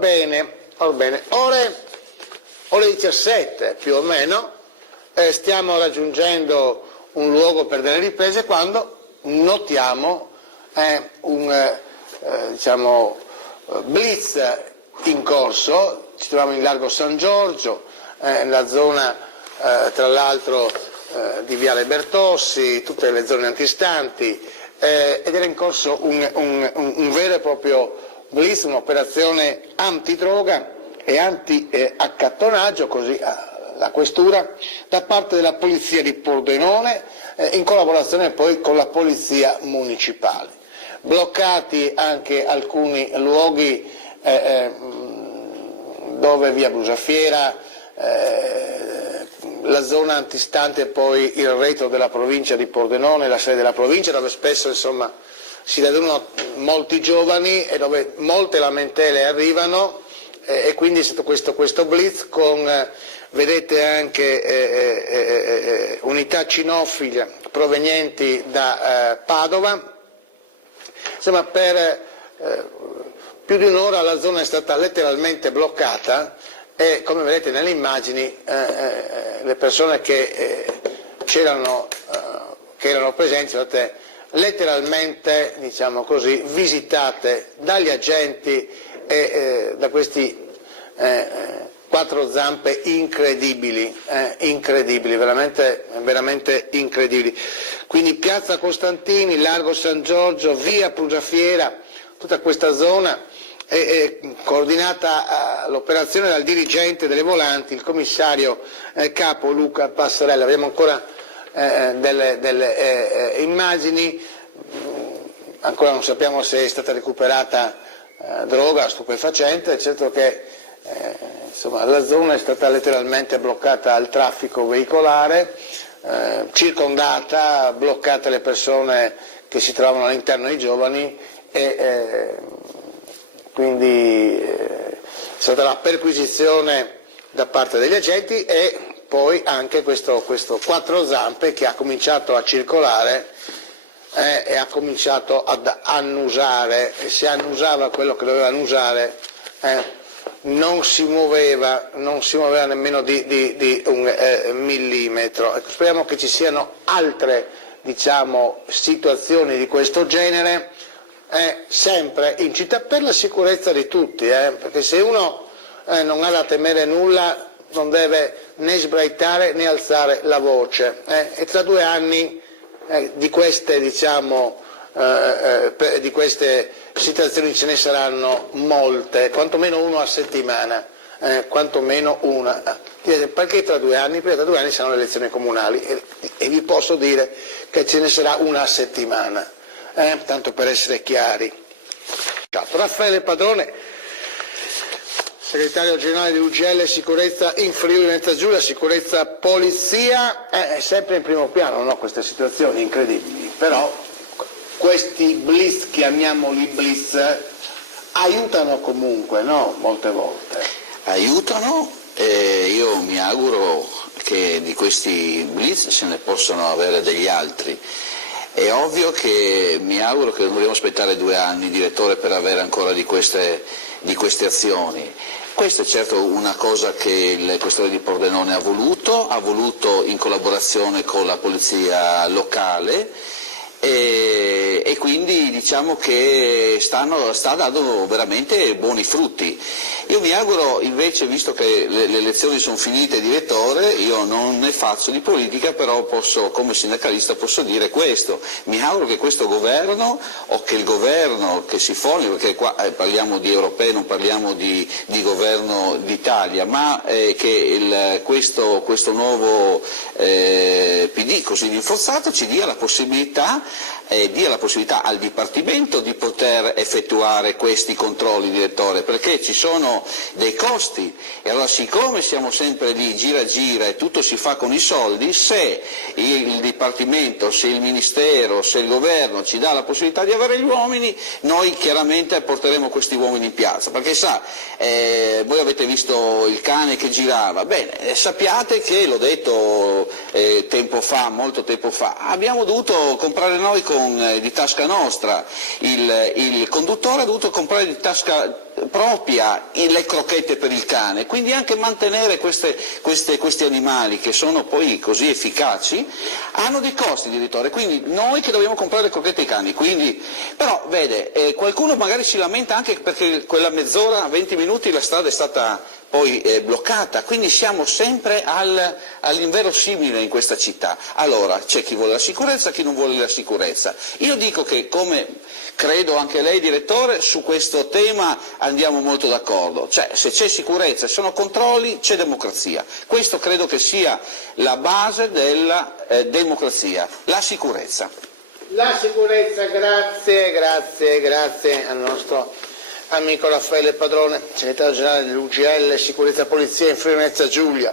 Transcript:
bene. Ore 17 più o meno, stiamo raggiungendo un luogo per delle riprese quando notiamo un blitz in corso. Ci troviamo in largo San Giorgio, nella zona tra l'altro di Viale Bertossi, tutte le zone antistanti, ed era in corso un vero e proprio blitz, un'operazione antidroga e anti-accattonaggio, così la questura, da parte della polizia di Pordenone, in collaborazione poi con la polizia municipale. Bloccati anche alcuni luoghi dove via Brusafiera, la zona antistante poi il retro della provincia di Pordenone, la sede della provincia, dove spesso insomma si radunano molti giovani e dove molte lamentele arrivano, e quindi è stato questo blitz con, vedete, anche unità cinofile provenienti da Padova. Insomma, per più di un'ora la zona è stata letteralmente bloccata e, come vedete nelle immagini, le persone che erano presenti sono state letteralmente, diciamo così, visitate dagli agenti e da questi quattro zampe incredibili, veramente incredibili. Quindi piazza Costantini, largo San Giorgio, via Brusafiera, tutta questa zona è coordinata l'operazione dal dirigente delle volanti, il commissario capo Luca Passarella. Abbiamo ancora delle immagini, ancora non sappiamo se è stata recuperata droga, stupefacente. È certo che insomma, la zona è stata letteralmente bloccata al traffico veicolare, circondata, bloccate le persone che si trovano all'interno, dei giovani, e quindi è stata la perquisizione da parte degli agenti e poi anche questo quattro zampe che ha cominciato a circolare e ha cominciato ad annusare, e se annusava quello che doveva annusare non si muoveva nemmeno di un millimetro. Ecco, speriamo che ci siano altre, diciamo, situazioni di questo genere sempre in città, per la sicurezza di tutti, perché se uno non ha da temere nulla non deve né sbraitare né alzare la voce, e tra 2 anni di queste, diciamo, di queste situazioni ce ne saranno molte, quantomeno uno a settimana, quantomeno una. Perché tra 2 anni? Perché tra 2 anni saranno le elezioni comunali e vi posso dire che ce ne sarà una a settimana, tanto per essere chiari. Raffaele Padrone, segretario generale di UGL Sicurezza in Friuli Venezia Giulia, Sicurezza Polizia, è sempre in primo piano, no? Queste situazioni incredibili, però questi blitz, chiamiamoli blitz, aiutano comunque, no? Molte volte. Aiutano, io mi auguro che di questi blitz se ne possano avere degli altri. È ovvio che mi auguro che non dobbiamo aspettare 2 anni, direttore, per avere ancora di queste azioni. Questa è certo una cosa che il questore di Pordenone ha voluto in collaborazione con la polizia locale, e quindi diciamo che sta dando veramente buoni frutti. Io mi auguro invece, visto che le elezioni sono finite, direttore, io non ne faccio di politica, però come sindacalista posso dire questo: mi auguro che questo governo, o che il governo che si formi, perché qua parliamo di europei, non parliamo di governo d'Italia, ma che questo nuovo PD così rinforzato ci dia la possibilità al Dipartimento di poter effettuare questi controlli, direttore, perché ci sono dei costi, e allora, siccome siamo sempre lì gira e tutto si fa con i soldi, se il Dipartimento, se il Ministero, se il Governo ci dà la possibilità di avere gli uomini, noi chiaramente porteremo questi uomini in piazza, perché sa, voi avete visto il cane che girava, bene, sappiate che, l'ho detto molto tempo fa, abbiamo dovuto comprare noi di tasca nostra, il conduttore ha dovuto comprare di tasca propria le crocchette per il cane, quindi anche mantenere questi animali che sono poi così efficaci hanno dei costi di ritorno, quindi noi che dobbiamo comprare le crocchette ai cani, quindi, però vede, qualcuno magari si lamenta anche perché quella mezz'ora, 20 minuti la strada è stata poi bloccata, quindi siamo sempre all'inverosimile in questa città. Allora c'è chi vuole la sicurezza, chi non vuole la sicurezza. Io dico che, come credo anche lei direttore, su questo tema andiamo molto d'accordo, cioè se c'è sicurezza e sono controlli c'è democrazia, questo credo che sia la base della democrazia, la sicurezza. La sicurezza, grazie al nostro amico Raffaele Padrone, segretario generale dell'UGL Sicurezza Polizia in Friuli Venezia Giulia.